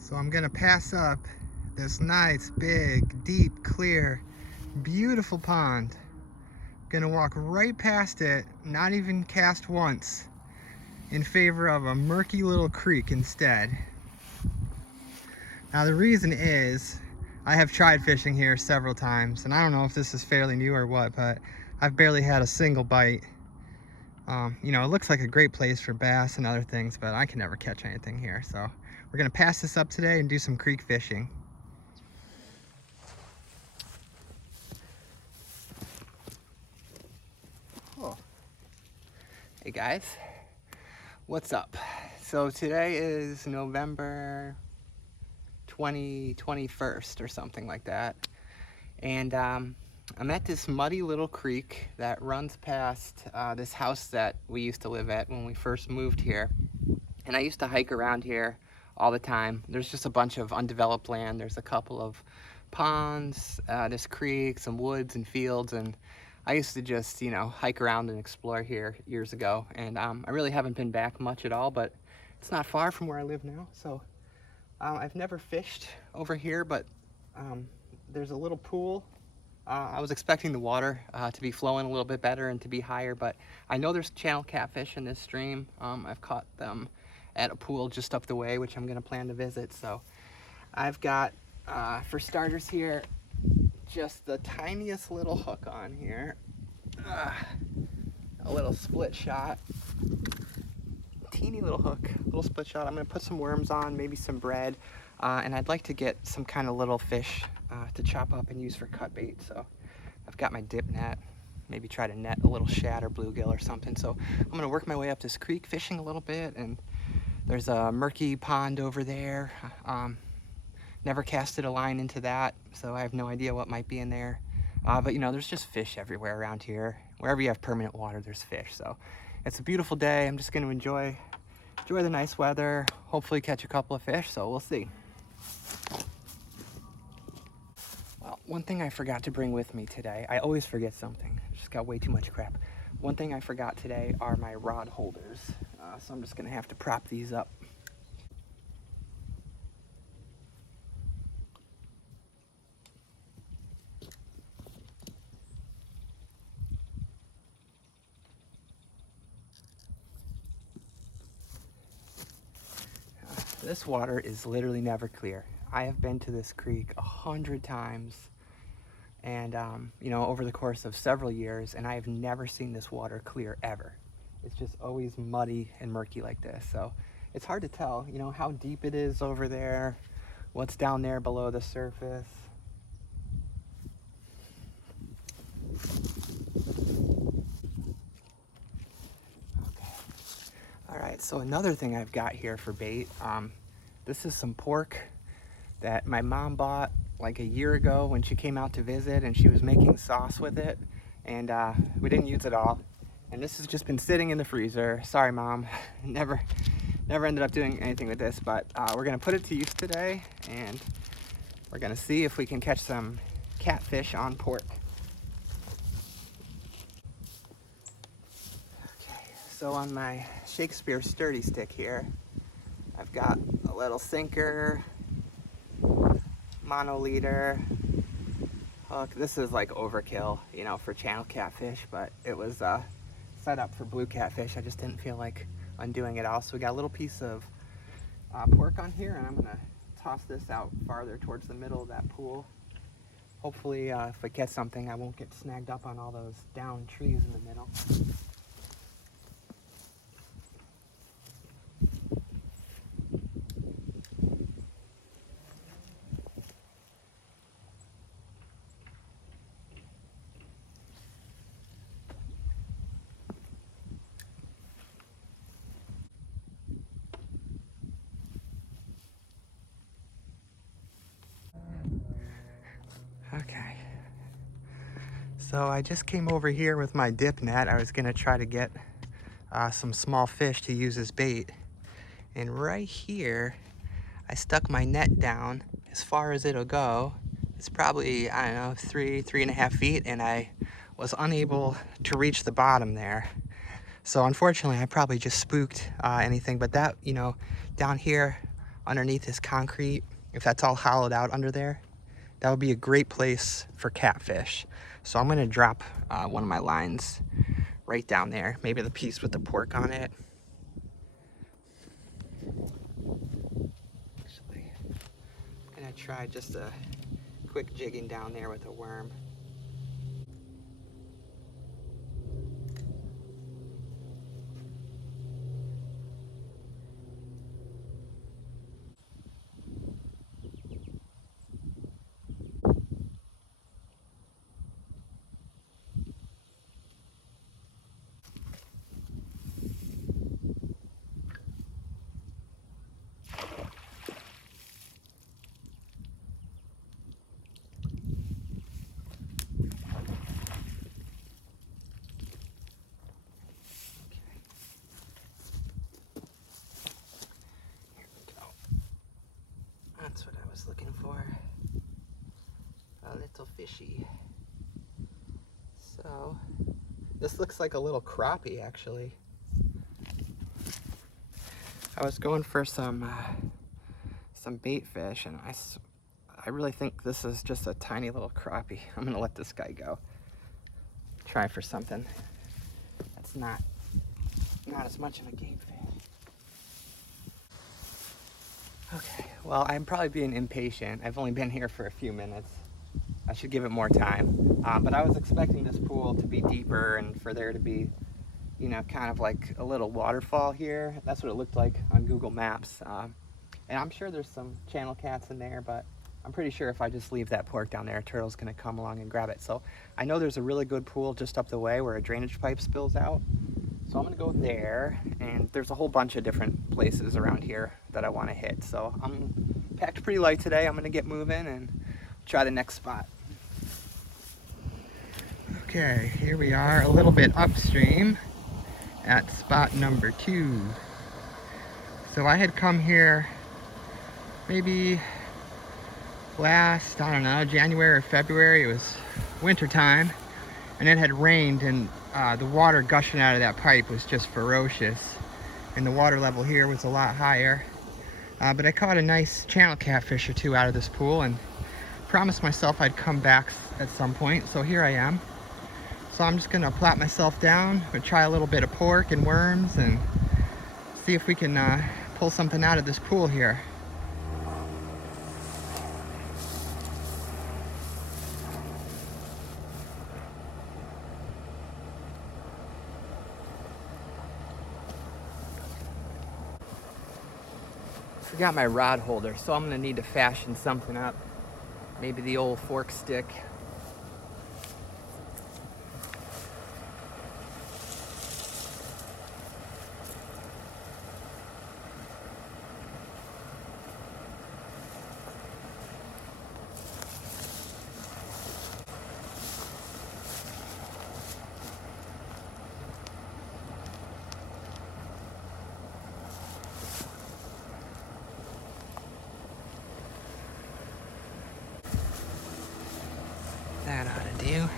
So I'm gonna pass up this nice, big, deep, clear, beautiful pond. Gonna walk right past it, not even cast once, in favor of a murky little creek instead. Now the reason is, I have tried fishing here several times, and I don't know if this is fairly new or what, but I've barely had a single bite. You know, it looks like a great place for bass and other things, but I can never catch anything here. So we're gonna pass this up today and do some creek fishing. Oh. Hey guys, what's up? So today is November 21st or something like that. And I'm at this muddy little creek that runs past this house that we used to live at when we first moved here. And I used to hike around here all the time. There's just a bunch of undeveloped land. There's a couple of ponds, this creek, some woods and fields, and I used to just, you know, hike around and explore here years ago. And I really haven't been back much at all, but it's not far from where I live now. So I've never fished over here, but there's a little pool. I was expecting the water to be flowing a little bit better and to be higher, but I know there's channel catfish in this stream. I've caught them at a pool just up the way, which I'm gonna plan to visit. So I've got, for starters here, just the tiniest little hook on here. A little split shot. Teeny little hook, little split shot. I'm gonna put some worms on, maybe some bread, and I'd like to get some kind of little fish to chop up and use for cut bait. So I've got my dip net, maybe try to net a little shad or bluegill or something. So I'm gonna work my way up this creek fishing a little bit, and there's a murky pond over there. Never casted a line into that, so I have no idea what might be in there. But you know, there's just fish everywhere around here. Wherever you have permanent water, there's fish. So it's a beautiful day. I'm just gonna enjoy the nice weather, hopefully catch a couple of fish, so we'll see. Well, one thing I forgot to bring with me today, I always forget something. I just got way too much crap. One thing I forgot today are my rod holders. So I'm just gonna have to prop these up. This water is literally never clear. I have been to this creek 100 times, and you know, over the course of several years, and I have never seen this water clear ever. It's just always muddy and murky like this. So it's hard to tell, you know, how deep it is over there, what's down there below the surface. All right, so another thing I've got here for bait, this is some pork that my mom bought like a year ago when she came out to visit, and she was making sauce with it, and we didn't use it all. And this has just been sitting in the freezer. Sorry, Mom, never ended up doing anything with this, but we're gonna put it to use today, and we're gonna see if we can catch some catfish on pork. So on my Shakespeare sturdy stick here, I've got a little sinker, monoliter hook. This is like overkill, you know, for channel catfish, but it was set up for blue catfish. I just didn't feel like undoing it all. So we got a little piece of pork on here, and I'm gonna toss this out farther towards the middle of that pool. Hopefully, if we catch something, I won't get snagged up on all those downed trees in the middle. Okay, so I just came over here with my dip net. I was gonna try to get some small fish to use as bait. And right here, I stuck my net down as far as it'll go. It's probably, I don't know, 3.5 feet, and I was unable to reach the bottom there. So unfortunately, I probably just spooked anything, but that, you know, down here underneath this concrete, if that's all hollowed out under there, that would be a great place for catfish. So I'm gonna drop one of my lines right down there, maybe the piece with the pork on it. Actually, I'm gonna try just a quick jigging down there with a worm. That's what I was looking for. A little fishy. So, this looks like a little crappie, actually. I was going for some bait fish, and I really think this is just a tiny little crappie. I'm gonna let this guy go. Try for something that's not as much of a game fish. Okay, well, I'm probably being impatient. I've only been here for a few minutes. I should give it more time. But I was expecting this pool to be deeper and for there to be, you know, kind of like a little waterfall here. That's what it looked like on Google Maps. And I'm sure there's some channel cats in there, but I'm pretty sure if I just leave that pork down there, a turtle's gonna come along and grab it. So I know there's a really good pool just up the way where a drainage pipe spills out. So I'm gonna go there, and there's a whole bunch of different places around here that I wanna hit. So I'm packed pretty light today. I'm gonna get moving and try the next spot. Okay, here we are a little bit upstream at spot number 2. So I had come here maybe last, I don't know, January or February. It was winter time, and it had rained, and the water gushing out of that pipe was just ferocious, and the water level here was a lot higher. But I caught a nice channel catfish or two out of this pool and promised myself I'd come back at some point, so here I am. So I'm just gonna plop myself down and try a little bit of pork and worms and see if we can pull something out of this pool here. Forgot my rod holder, so I'm gonna need to fashion something up. Maybe the old fork stick. That ought to do.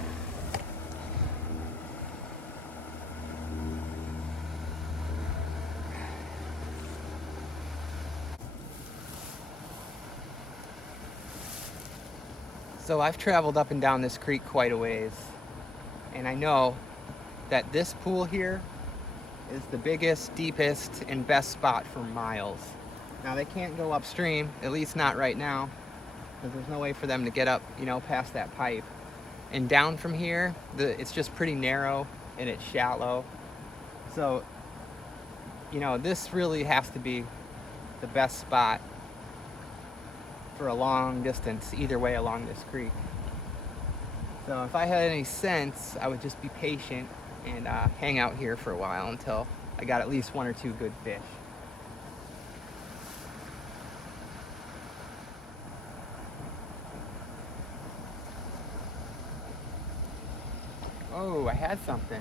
So I've traveled up and down this creek quite a ways, and I know that this pool here is the biggest, deepest, and best spot for miles. Now they can't go upstream, at least not right now, because there's no way for them to get up, you know, past that pipe. And down from here, it's just pretty narrow and it's shallow. So, you know, this really has to be the best spot for a long distance, either way along this creek. So if I had any sense, I would just be patient and hang out here for a while until I got at least 1 or 2 good fish. Oh, I had something.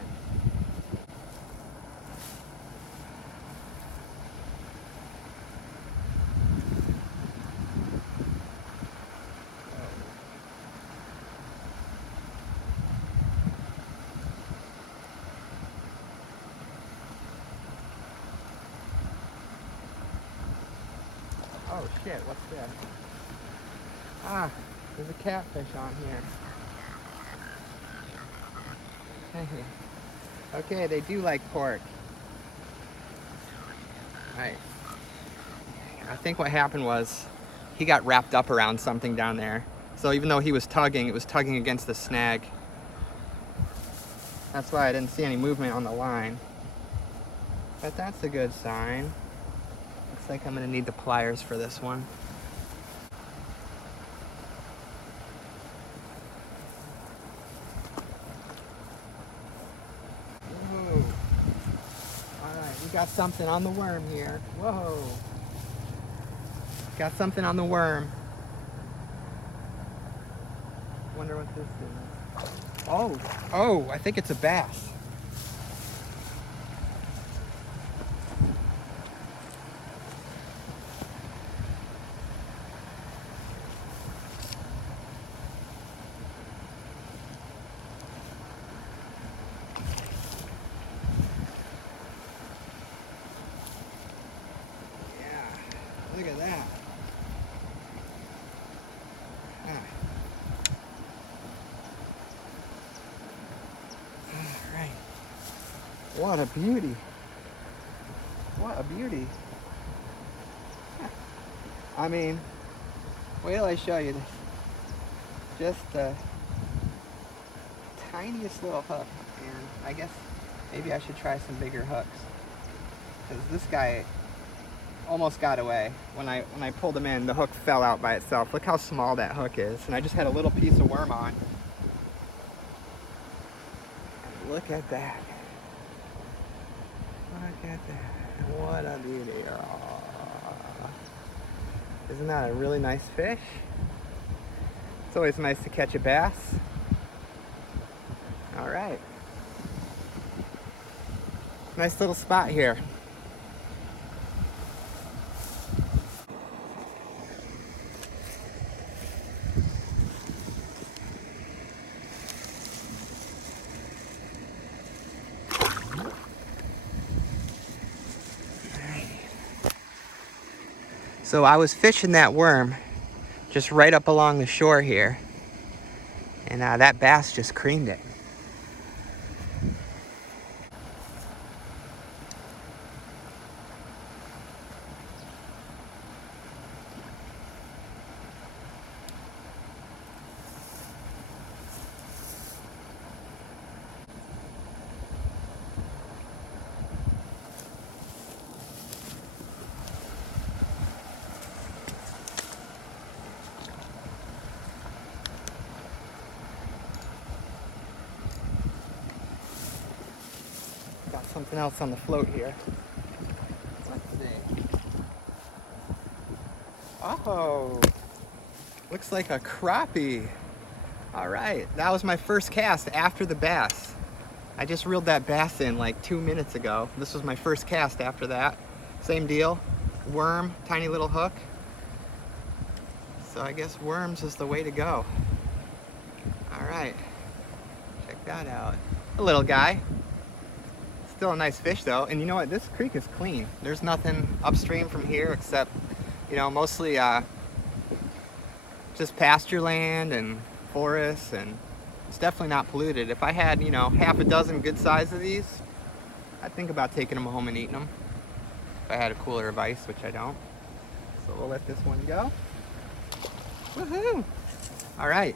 Oh shit, what's this? Ah, there's a catfish on here. Okay, they do like pork. Right. I think what happened was he got wrapped up around something down there. So even though he was tugging, it was tugging against the snag. That's why I didn't see any movement on the line. But that's a good sign. Looks like I'm gonna need the pliers for this one. Whoa. All right, we got something on the worm here. Whoa. Got something on the worm. Wonder what this is. Oh, I think it's a bass. Yeah, look at that. All right. What a beauty. What a beauty. I mean, wait till I show you this. Just the tiniest little hook. And I guess maybe I should try some bigger hooks. Because this guy almost got away. When I pulled him in, the hook fell out by itself. Look how small that hook is. And I just had a little piece of worm on. And look at that. Look at that. What a beauty. Oh. Isn't that a really nice fish? It's always nice to catch a bass. All right. Nice little spot here. So I was fishing that worm just right up along the shore here, and that bass just creamed it. Got something else on the float here. Let's see. Oh, looks like a crappie. All right, that was my first cast after the bass. I just reeled that bass in like 2 minutes ago. This was my first cast after that. Same deal, worm, tiny little hook. So I guess worms is the way to go. All right, check that out. A little guy. Still a nice fish though, and you know what? This creek is clean. There's nothing upstream from here except, you know, mostly just pasture land and forests, and it's definitely not polluted. If I had, you know, half a dozen good size of these, I'd think about taking them home and eating them. If I had a cooler of ice, which I don't. So we'll let this one go. Woohoo! All right,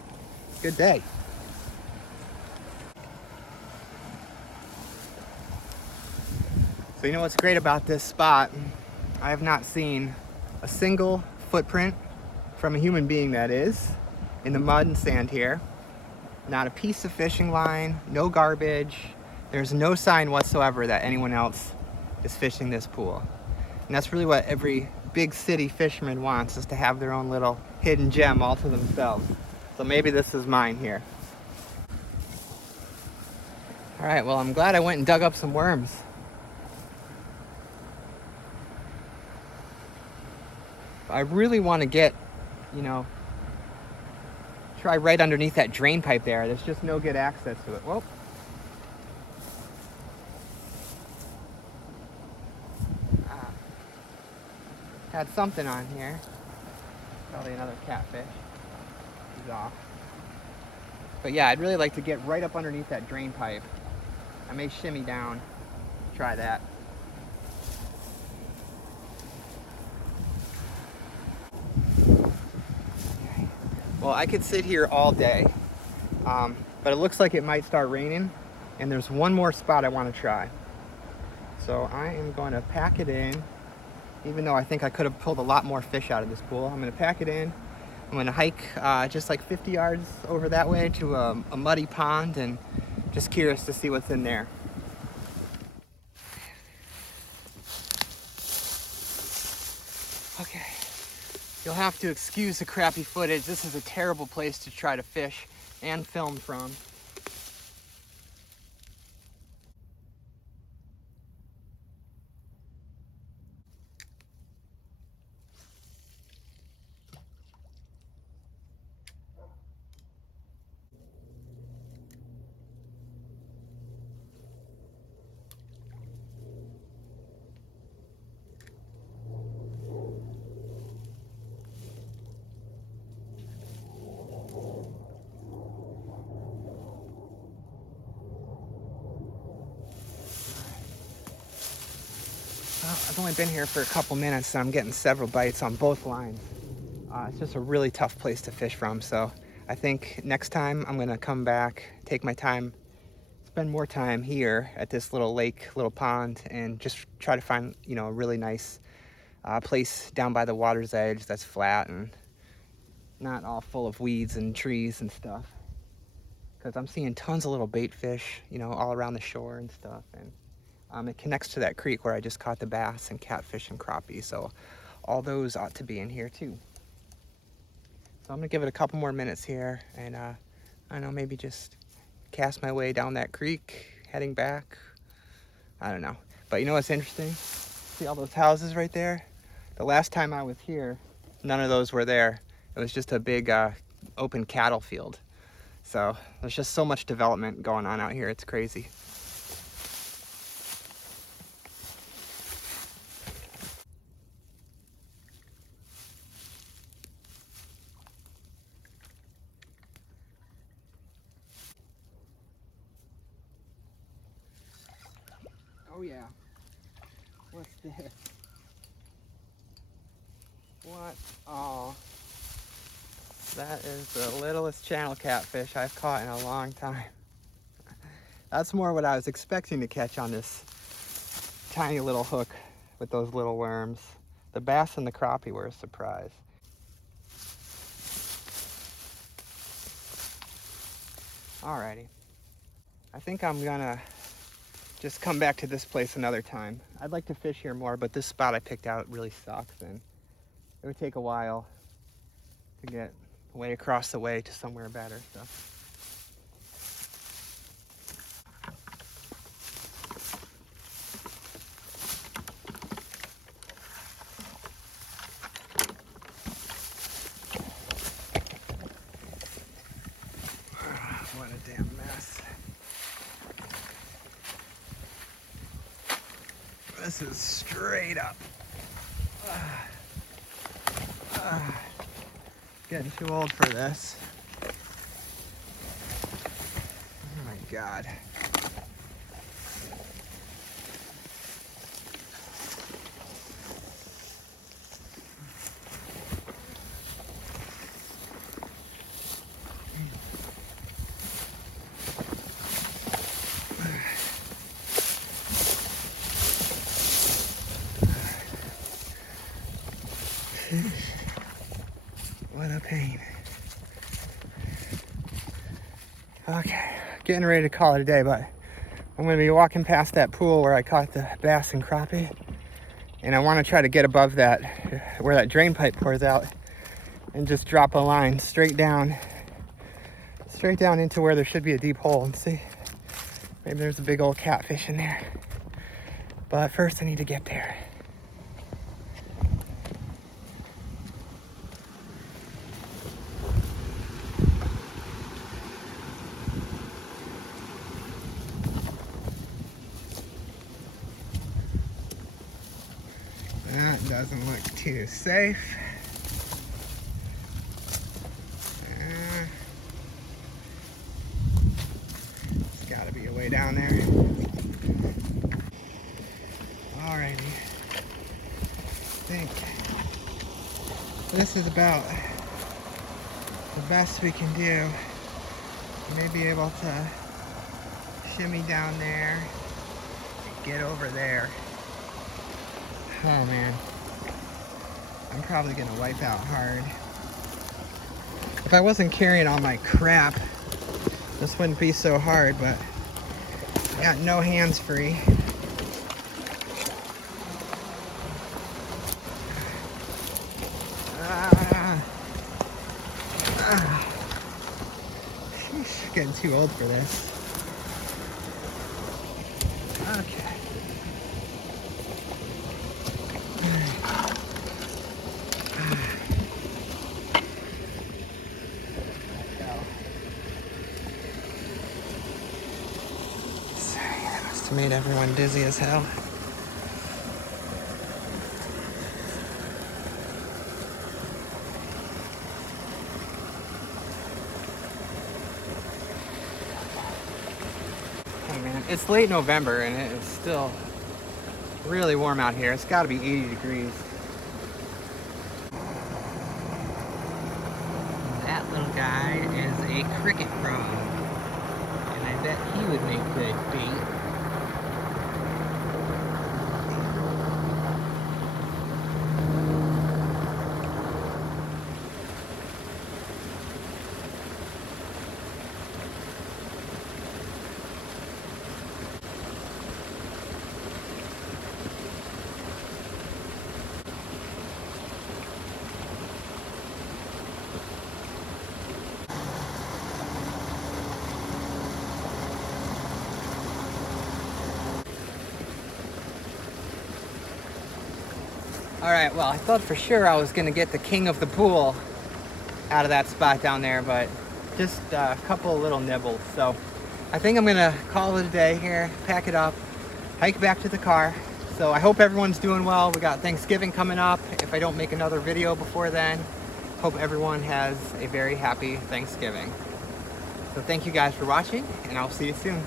good day. So you know what's great about this spot? I have not seen a single footprint from a human being, that is, in the mud and sand here. Not a piece of fishing line, no garbage. There's no sign whatsoever that anyone else is fishing this pool. And that's really what every big city fisherman wants, is to have their own little hidden gem all to themselves. So maybe this is mine here. All right, well, I'm glad I went and dug up some worms. I really want to get, you know, try right underneath that drain pipe there. There's just no good access to it. Whoa. Had something on here. Probably another catfish. He's off. But yeah, I'd really like to get right up underneath that drain pipe. I may shimmy down. Try that. Okay. Well, I could sit here all day, but it looks like it might start raining, and there's one more spot I want to try. So I am going to pack it in, even though I think I could have pulled a lot more fish out of this pool. I'm going to pack it in. I'm going to hike just like 50 yards over that way to a muddy pond, and just curious to see what's in there. Okay, you'll have to excuse the crappy footage. This is a terrible place to try to fish and film from. Well, I've only been here for a couple minutes and I'm getting several bites on both lines. It's just a really tough place to fish from, so I think next time I'm gonna come back, take my time, spend more time here at this little lake, little pond, and just try to find, you know, a really nice place down by the water's edge that's flat and not all full of weeds and trees and stuff. Because I'm seeing tons of little bait fish, you know, all around the shore and stuff. And it connects to that creek where I just caught the bass and catfish and crappie, so all those ought to be in here too. So I'm gonna give it a couple more minutes here, and I don't know, maybe just cast my way down that creek, heading back. I don't know. But you know what's interesting? See all those houses right there? The last time I was here, none of those were there. It was just a big open cattle field. So there's just so much development going on out here, it's crazy. Oh yeah. What's this? What? Oh. That is the littlest channel catfish I've caught in a long time. That's more what I was expecting to catch on this tiny little hook with those little worms. The bass and the crappie were a surprise. Alrighty. I think I'm gonna just come back to this place another time. I'd like to fish here more, but this spot I picked out really sucks, and it would take a while to get way across the way to somewhere better. So. What a damn mess. This is straight up. Getting too old for this. Oh my God. What a pain. Okay, getting ready to call it a day, but I'm gonna be walking past that pool where I caught the bass and crappie, and I want to try to get above that, where that drain pipe pours out, and just drop a line straight down into where there should be a deep hole, and see, maybe there's a big old catfish in there. But first I need to get there. That doesn't look too safe. There's gotta be a way down there. Alrighty. I think this is about the best we can do. Maybe able to shimmy down there, get over there. Oh man, I'm probably gonna wipe out hard. If I wasn't carrying all my crap, this wouldn't be so hard, but I got no hands free. Sheesh, getting too old for this. Okay. Sorry, that must have made everyone dizzy as hell. Oh man, it's late November and it is still really warm out here. It's got to be 80 degrees. That little guy is a cricket frog, and I bet he would make good bait. Alright, well, I thought for sure I was going to get the king of the pool out of that spot down there, but just a couple of little nibbles. So I think I'm going to call it a day here, pack it up, hike back to the car. So I hope everyone's doing well. We got Thanksgiving coming up. If I don't make another video before then, hope everyone has a very happy Thanksgiving. So thank you guys for watching, and I'll see you soon.